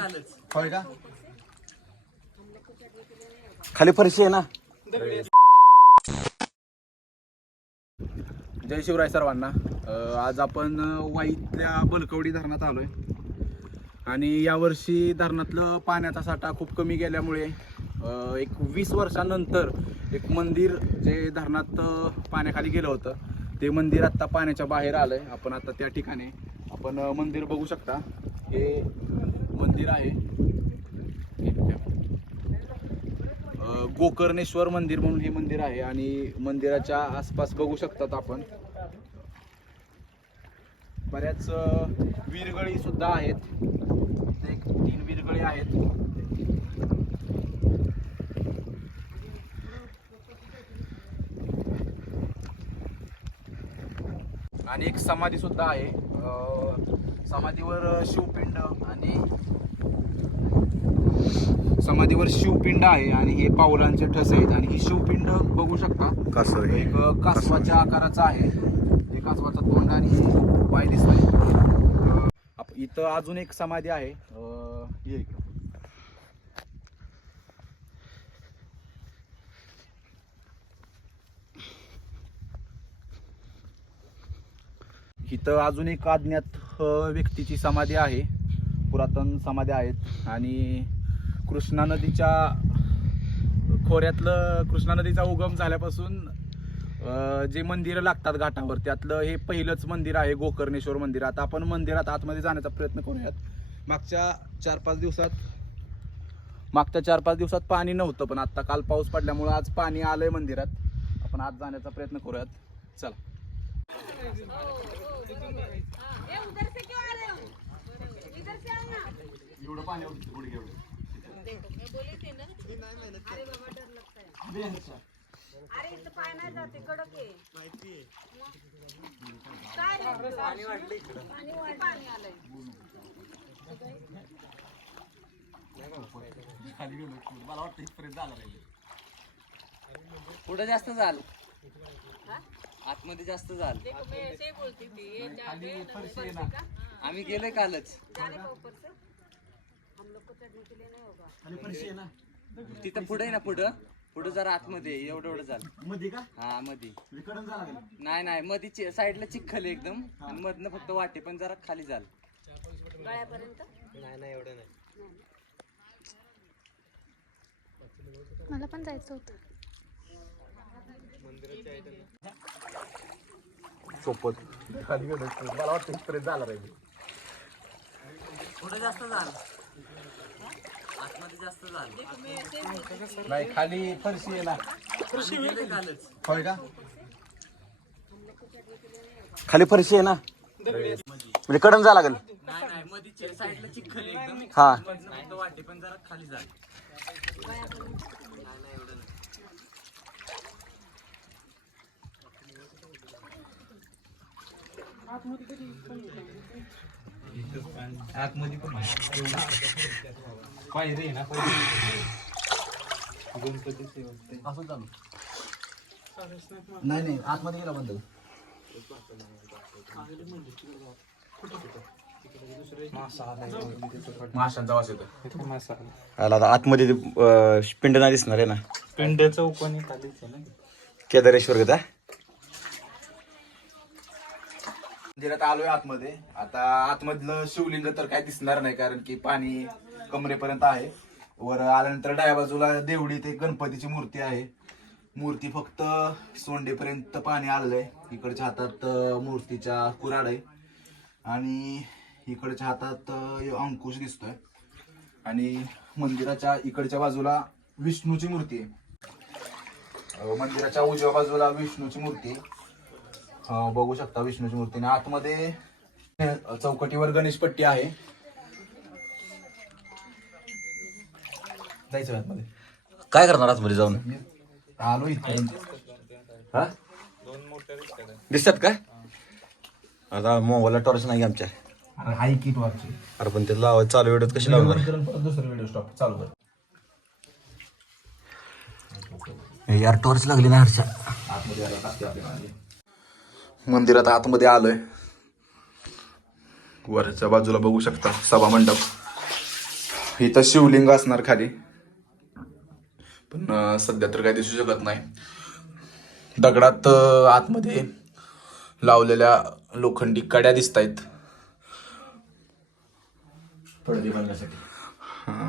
होय का? खाली फरशी आहे ना? जय शिवराय सर्वांना. अं, आज आपण वाईतल्या बलकवडी धरणात आलोय. आणि यावर्षी धरणातलं पाण्याचा साठा खूप कमी गेल्यामुळे अं, एक वीस वर्षानंतर एक मंदिर जे धरणात अं, पाण्याखाली गेलं होतं ते मंदिर आत्ता पाण्याच्या बाहेर आलंय. आपण आता त्या ठिकाणी आपण अं, मंदिर बघू शकता. हे मंदिर आहे. गोकर्णेश्वर मंदिर म्हणून हे मंदिर आहे आणि मंदिराच्या आसपास बघू शकतात आपण. बऱ्याच विरगळी सुद्धा आहेत. एक तीन विरगळी आहेत. आणि एक समाधी सुद्धा आहे. समाधीवर शिवपिंड आणि समाधीवर शिवपिंड आहे आणि हे पावलांचे ठस आहेत. आणि ही शिवपिंड बघू शकता. कासव आहे. एक कासवाच्या आकाराचा आहे. एक कासवाचा तोंड आणि पाय दिसतोय आप- इथं अजून एक समाधी आहे. अं, इथं अजून एक अज्ञात व्यक्तीची समाधी आहे. पुरातन समाधी आहेत. आणि कृष्णा नदीच्या खोऱ्यातलं कृष्णा नदीचा उगम झाल्यापासून जे मंदिरं लागतात घाटावर त्यातलं हे पहिलंच मंदिर आहे गोकर्णेश्वर मंदिर. आता आपण मंदिरात आतमध्ये जाण्याचा प्रयत्न करूयात. मागच्या चार पाच दिवसात मागच्या चार पाच दिवसात पाणी नव्हतं पण आत्ता काल पाऊस पडल्यामुळं आज पाणी आलंय मंदिरात. आपण आत जाण्याचा प्रयत्न करूयात. चला. एवढं पाणी गुडघे एवढं ना अरे इथं पाय नाही जाते कडक आहे काय रे? पाणी वाढलं पाणी मला वाटतं इथपर्यंत झालं राहिले पुढे जास्त झालं हा? आतमध्ये जास्त झाल. देखो मैं ऐसे बोलती थी ये जाके ऊपर से का? आम्ही गेले कालच. जाने का ऊपर से हम लोग को चढ़ने के लिए नहीं होगा खाली फरशी आहे. ना तिथं पुढे आहे ना पुढं? पुढे जरा आतमध्ये आहे, एवढं एवढं झालं. मध्ये का? हा मध्ये विकडून जा लागेल. नाही नाही मध्ये चि- साईडला चिखल आहे एकदम. आणि मधनं फक्त वाटे पण जरा खाली झालं. गळ्यापर्यंत? मला पण जायचं होतं. सोपत खाली गेलं मला वाटतं इथपर्यंत झालं पुढे जास्त झालं. आतमध्ये जास्त झालं. नाही खाली फरशी आहे ना. कालच होय का? खाली फरशी आहे ना? म्हणजे कडन जा लागेल. हा. वाटे पण जरा खाली झालं नाही नाही एवढं नाही आतमध्ये पण पायरी आहे ना असं चालू. नाही नाही आतमध्ये गेला बंद. माशांचा वास येतो आला. आता आतमध्ये ते, अं, पिंड नाही दिसणार आहे ना. पिंड चौकोनी खालीच आहे ना आता आलोय आतमध्ये. आता आतमधलं शिवलिंग तर काय दिसणार नाही कारण की पाणी कमरेपर्यंत आहे. वर आल्यानंतर डाव्या बाजूला देवडी ते गणपतीची मूर्ती आहे. मूर्ती फक्त सोंडेपर्यंत पाणी आलेलं आहे इकडच्या हातात मूर्तीच्या कुराड आहे. आणि इकडच्या हातात अंकुश दिसतोय. आणि मंदिराच्या इकडच्या बाजूला विष्णूची मूर्ती आहे. मंदिराच्या उजव्या बाजूला विष्णूची मूर्ती आहे. अं, बघू शकता विष्णूची मूर्ती. आणि आतमध्ये अं, चौकटीवर गणेशपट्टी आहे. जायचं आतमध्ये? काय करणार आतमध्ये जाऊन? मी आलो इथं. हा? दिसतात का? आता मोबाईलला टॉर्च नाही आमच्या. अरे हाय किट वारची अरे पण ते लावा चालू वेळेत कशी लावणार? दुसरा व्हिडिओ स्टॉप चालू कर. यार टॉर्च लागली ना हरच्या आतमध्ये आला आपल्याला मंदिरात आतमध्ये आलोय. वरच्या बाजूला बघू शकता सभा मंडप. इथं शिवलिंग असणार खाली. पण सध्या तर काही दिसू शकत नाही. दगडात आतमध्ये लावलेल्या लोखंडी कड्या दिसत आहेत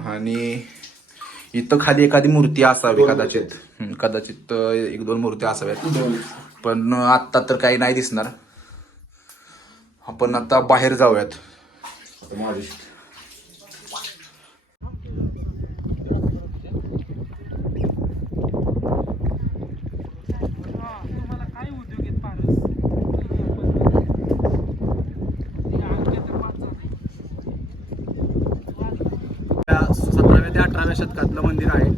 आणि इथं खाली एखादी मूर्ती असावी कदाचित. कदाचित एक दोन मूर्ती असाव्यात. पण आत्ता तर काही नाही दिसणार. आपण आता बाहेर जाऊयात. तुम्हाला काय उद्योग आहेत पारस सतराव्या ते अठराव्या शतकातलं मंदिर आहे.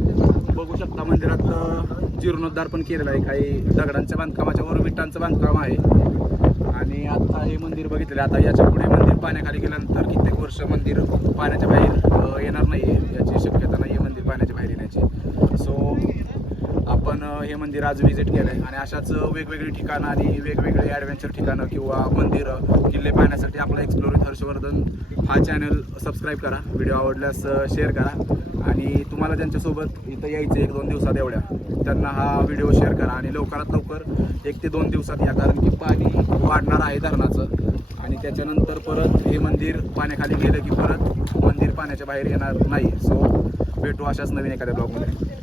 बघू शकता मंदिरात जीर्णोद्धार पण केलेला आहे. काही दगडांच्या बांधकामाच्या वर विटांचं बांधकाम आहे. आणि आता हे मंदिर बघितलेलं आहे. आता याच्यापुढे मंदिर पाण्याखाली गेल्यानंतर कित्येक वर्ष मंदिर पाण्याच्या बाहेर अं, येणार नाही याची शक्यता नाही आहे मंदिर पाण्याच्या बाहेर येण्याची सो आपण अं, हे मंदिर आज व्हिजिट केलं आहे आणि अशाच वेगवेगळी ठिकाणं आणि वेगवेगळे ॲडव्हेंचर ठिकाणं किंवा मंदिरं किल्ले पाहण्यासाठी आपला एक्सप्लोर विथ हर्षवर्धन हा चॅनल सबस्क्राईब करा. व्हिडिओ आवडल्यास शेअर करा. आणि तुम्हाला ज्यांच्यासोबत इथं यायचं एक दोन दिवसात एवढ्या. त्यांना हा व्हिडिओ शेअर करा आणि लवकरात लवकर एक ते दोन दिवसात या. कारण की पाणी वाढणार आहे धरणाचं. आणि त्याच्यानंतर परत हे मंदिर पाण्याखाली गेलं की परत मंदिर पाण्याच्या बाहेर येणार नाही. सो भेटू अशाच नवीन एखाद्या ब्लॉगमध्ये